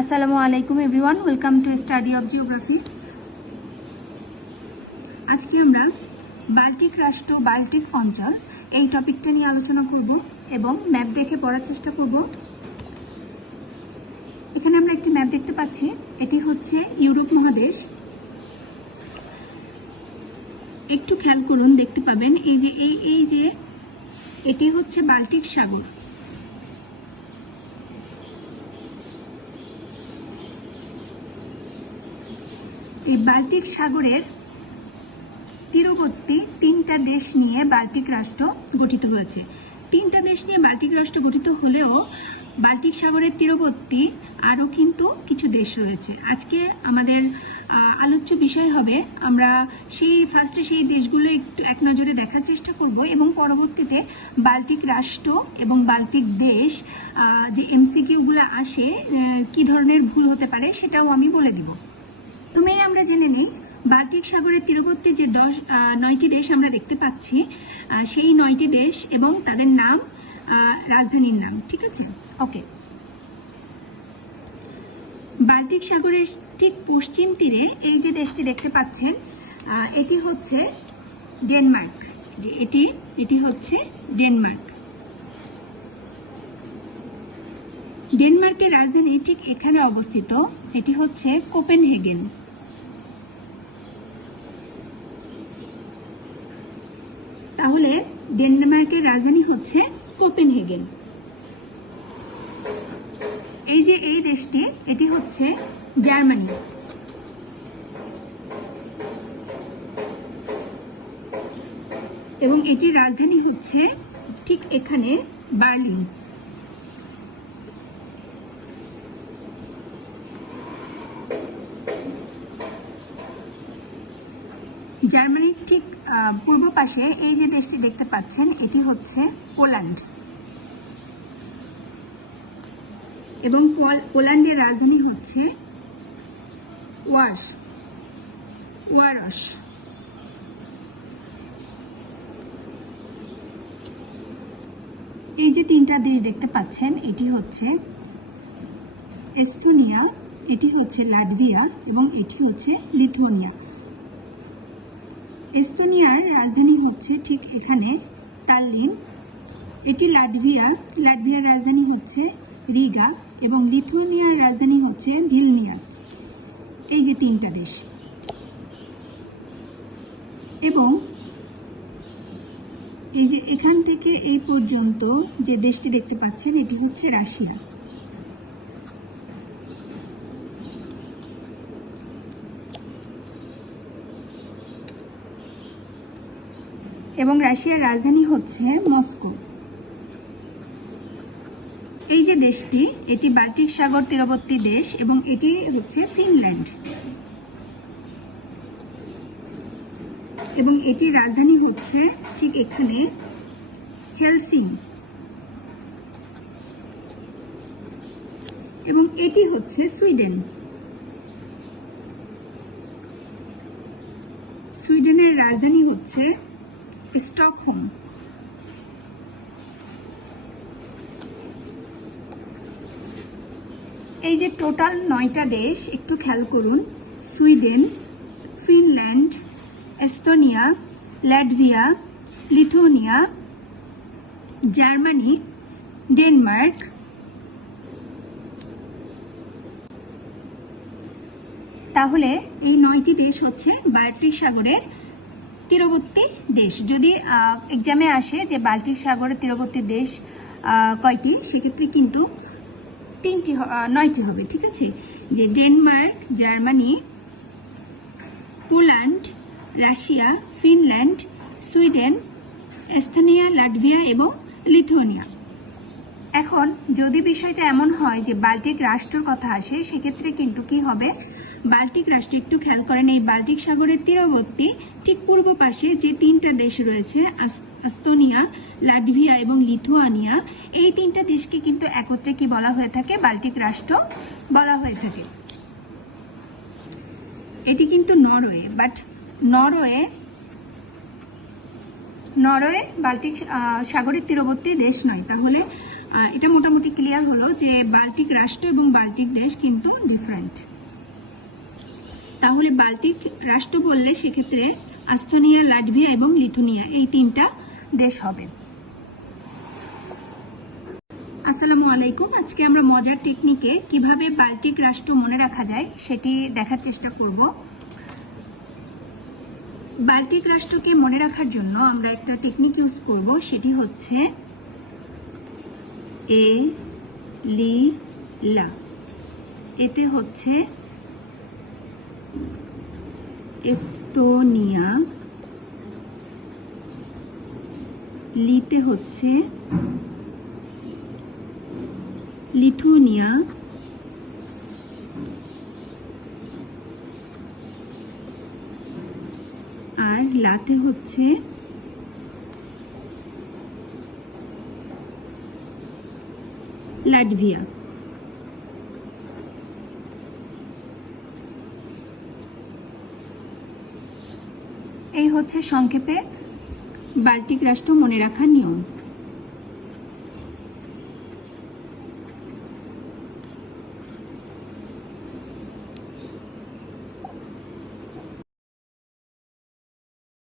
আসসালামু আলাইকুম everyone, welcome to study of geography. আজকে আমরা বাল্টিক রাষ্ট্র, বাল্টিক অঞ্চল এই টপিকটা নিয়ে আলোচনা করব এবং ম্যাপ দেখে পড়ার চেষ্টা করব। এখানে আমরা একটি ম্যাপ দেখতে পাচ্ছি, এটি হচ্ছে ইউরোপ মহাদেশ। একটু খেয়াল করুন, দেখতে পাবেন, এই যে, এই এই যে, এটি হচ্ছে বাল্টিক সাগর। এই বাল্টিক সাগরের তীরবর্তী তিনটা দেশ নিয়ে বাল্টিক রাষ্ট্র গঠিত হয়েছে। তিনটা দেশ নিয়ে বাল্টিক রাষ্ট্র গঠিত হলেও বাল্টিক সাগরের তীরবর্তী আরও কিন্তু কিছু দেশ রয়েছে। আজকে আমাদের আলোচ্য বিষয় হবে, আমরা সেই ফার্স্টে সেই দেশগুলো একটু এক নজরে দেখার চেষ্টা করব এবং পরবর্তীতে বাল্টিক রাষ্ট্র এবং বাল্টিক দেশ যে এমসিকিউগুলো আসে কি ধরনের ভুল হতে পারে সেটাও আমি বলে দিব। তুমি আমরা জেনে নিই, বাল্টিক সাগরের তীরবর্তী যে দশ নয়টি দেশ আমরা দেখতে পাচ্ছি সেই নয়টি দেশ এবং তাদের নাম রাজধানীর নাম, ঠিক আছে? ওকে। বাল্টিক সাগরের ঠিক পশ্চিম তীরে এই যে দেশটি দেখতে পাচ্ছেন এটি হচ্ছে ডেনমার্ক। যে এটি এটি হচ্ছে ডেনমার্ক। ডেনমার্কের রাজধানী ঠিক এখানে অবস্থিত, এটি হচ্ছে কোপেনহেগেন। তাহলে ডেনমার্কের রাজধানী হচ্ছে কোপেনহেগেন। এই যে এই দেশটি, এটি হচ্ছে জার্মানি। এবং এটির রাজধানী হচ্ছে ঠিক এখানে বার্লিন। জার্মানির ঠিক পূর্ব পাশে এই যে দেশটি দেখতে পাচ্ছেন, এটি হচ্ছে পোল্যান্ড। এবং পোল- পোল্যান্ডের রাজধানী হচ্ছে ওয়ার্স, ওয়ারস। এই যে তিনটা দেশ দেখতে পাচ্ছেন, এটি হচ্ছে এস্তোনিয়া, এটি হচ্ছে লাটভিয়া এবং এটি হচ্ছে লিথুয়ানিয়া। এস্তোনিয়ার রাজধানী হচ্ছে ঠিক এখানে তাল্লিন এটি লাটভিয়া। লাটভিয়ার রাজধানী হচ্ছে রিগা এবং লিথুয়ানিয়ার রাজধানী হচ্ছে ভিলনিয়াস। এই যে তিনটা দেশ। এবং এই যে এখান থেকে এই পর্যন্ত যে দেশটি দেখতে পাচ্ছেন, এটি হচ্ছে রাশিয়া। এবং রাশিয়ার রাজধানী হচ্ছে মস্কো। এই যে দেশটি, এটি বাল্টিক সাগর তীরবর্তী দেশ এবং এটি হচ্ছে ফিনল্যান্ড। এবং এটির রাজধানী হচ্ছে ঠিক এখানে হেলসিং এবং এটি হচ্ছে সুইডেন। সুইডেনের রাজধানী হচ্ছে স্টকহোম। এই যে টোটাল নয়টা দেশ, একটু খেয়াল করুন। Sweden, Finland, Estonia, Latvia, Lithuania, Germany, Denmark. তাহলে এই নয়টি দেশ হচ্ছে বাল্টিক সাগরের তীরবর্তী দেশ। যদি এক্সামে আসে যে বাল্টিক সাগরের তীরবর্তী দেশ কয়টি? সেক্ষেত্রে কিন্তু তিনটি নয়টি হবে, ঠিক আছে? যে Denmark, Germany, Poland, Russia, Finland, Sweden Estonia Latvia এবং লিথুয়ানিয়া। এখন যদি বিষয়টা এমন হয় যে বাল্টিক রাষ্ট্রের কথা আসে, সেক্ষেত্রে কিন্তু কি হবে? বাল্টিক রাষ্ট্র একটু খেয়াল করেন, এই বাল্টিক সাগরের তীরবর্তী ঠিক পূর্ব পাশে যে তিনটা দেশ রয়েছে আস্তোনিয়া, লাটভিয়া এবং লিথুয়ানিয়া, এই তিনটা দেশকে কিন্তু একত্রে কি বলা হয়ে থাকে? বাল্টিক রাষ্ট্র বলা হয়ে থাকে। এটি কিন্তু Norway but Norway Norway Baltic সাগরের তীরবর্তী দেশ নয়। তাহলে এটা মোটামুটি ক্লিয়ার হলো যে বাল্টিক রাষ্ট্র এবং বাল্টিক দেশ কিন্তু ডিফারেন্ট তাহলে বাল্টিক রাষ্ট্র বললে সেক্ষেত্রে আস্তোনিয়া, লাটভিয়া এবং লিথুনিয়া এই তিনটা দেশ হবে। আসসালামু আলাইকুম। আজকে আমরা মজার টেকনিকে কীভাবে বাল্টিক রাষ্ট্র মনে রাখা যায় সেটি দেখার চেষ্টা করব। বাল্টিক রাষ্ট্রকে মনে রাখার জন্য আমরা একটা টেকনিক ইউজ করব, সেটি হচ্ছে এ লি লা। এতে হচ্ছে এস্তোনিয়া। লিতে হচ্ছে লিথুনিয়া। আর লাতে হচ্ছে লাটভিয়া। এই হচ্ছে সংক্ষেপে। বাল্টিক রাষ্ট্র মনে রাখার নিয়ম।